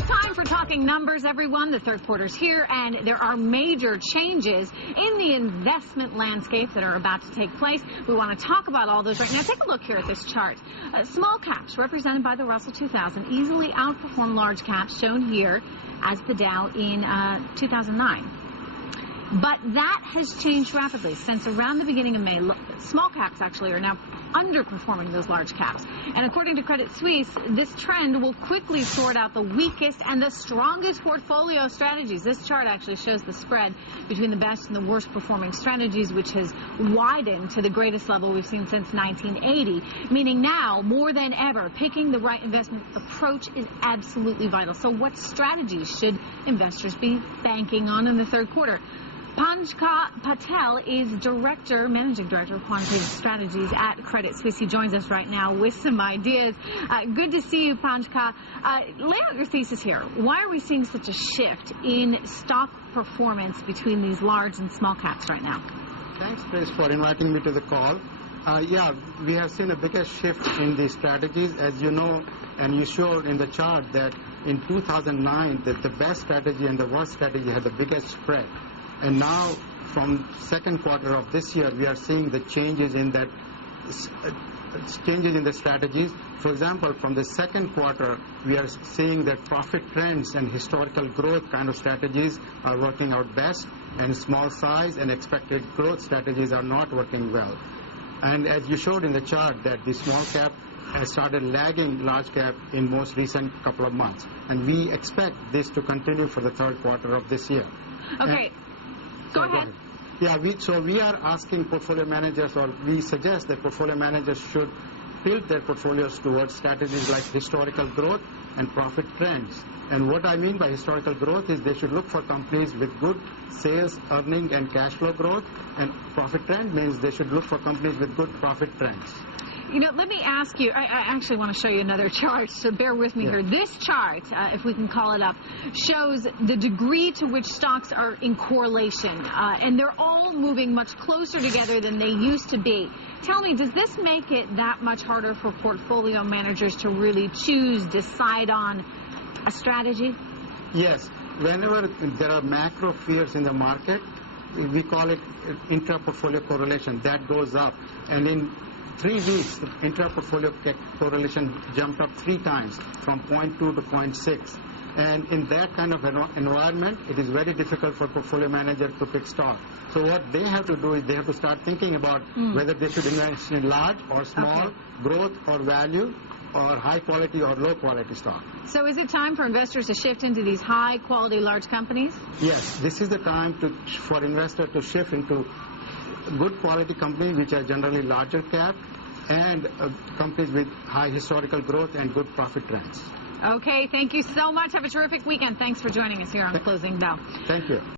It's time for Talking Numbers, everyone. The third quarter's here, and there are major changes in the investment landscape that are about to take place. We want to talk about all those right now. Take a look here at this chart. Small caps, represented by the Russell 2000, easily outperform large caps, shown here as the Dow in 2009. But that has changed rapidly since around the beginning of May. Small caps actually are now underperforming those large caps. And according to Credit Suisse, this trend will quickly sort out the weakest and the strongest portfolio strategies. This chart actually shows the spread between the best and the worst performing strategies, which has widened to the greatest level we've seen since 1980, meaning now, more than ever, picking the right investment approach is absolutely vital. So what strategies should investors be banking on in the third quarter? Panchka Patel is Managing Director of Quantitative Strategies at Credit Suisse. He joins us right now with some ideas. Good to see you, Panchka. Lay out your thesis here. Why are we seeing such a shift in stock performance between these large and small caps right now? Thanks, Chris, for inviting me to the call. Yeah, we have seen a bigger shift in the strategies. As you know, and you showed in the chart that in 2009, that the best strategy and the worst strategy had the biggest spread. And now, from second quarter of this year, we are seeing the changes in that the strategies. For example, from the second quarter, we are seeing that profit trends and historical growth kind of strategies are working out best, and small size and expected growth strategies are not working well. And as you showed in the chart, that the small cap has started lagging large cap in most recent couple of months. And we expect this to continue for the third quarter of this year. Okay. Go ahead. Yeah, so we are asking portfolio managers, or we suggest that portfolio managers should build their portfolios towards strategies like historical growth and profit trends. And what I mean by historical growth is they should look for companies with good sales, earning, and cash flow growth. And profit trend means they should look for companies with good profit trends. You know, let me ask you, I actually want to show you another chart, so bear with me here. This chart, if we can call it up, shows the degree to which stocks are in correlation, and they're all moving much closer together than they used to be. Tell me, does this make it that much harder for portfolio managers to really decide on a strategy? Yes. Whenever there are macro fears in the market, we call it intra-portfolio correlation. That goes up. And in 3 weeks, the intra-portfolio correlation jumped up 3 times, from 0.2 to 0.6. And in that kind of environment, it is very difficult for portfolio managers to pick stock. So what they have to do is they have to start thinking about whether they should invest in large or small, growth or value, or high quality or low quality stock. So is it time for investors to shift into these high quality large companies? Yes, this is the time for investors to shift into good quality companies, which are generally larger cap, and companies with high historical growth and good profit trends. Okay, thank you so much. Have a terrific weekend. Thanks for joining us here on Closing Bell. Thank you.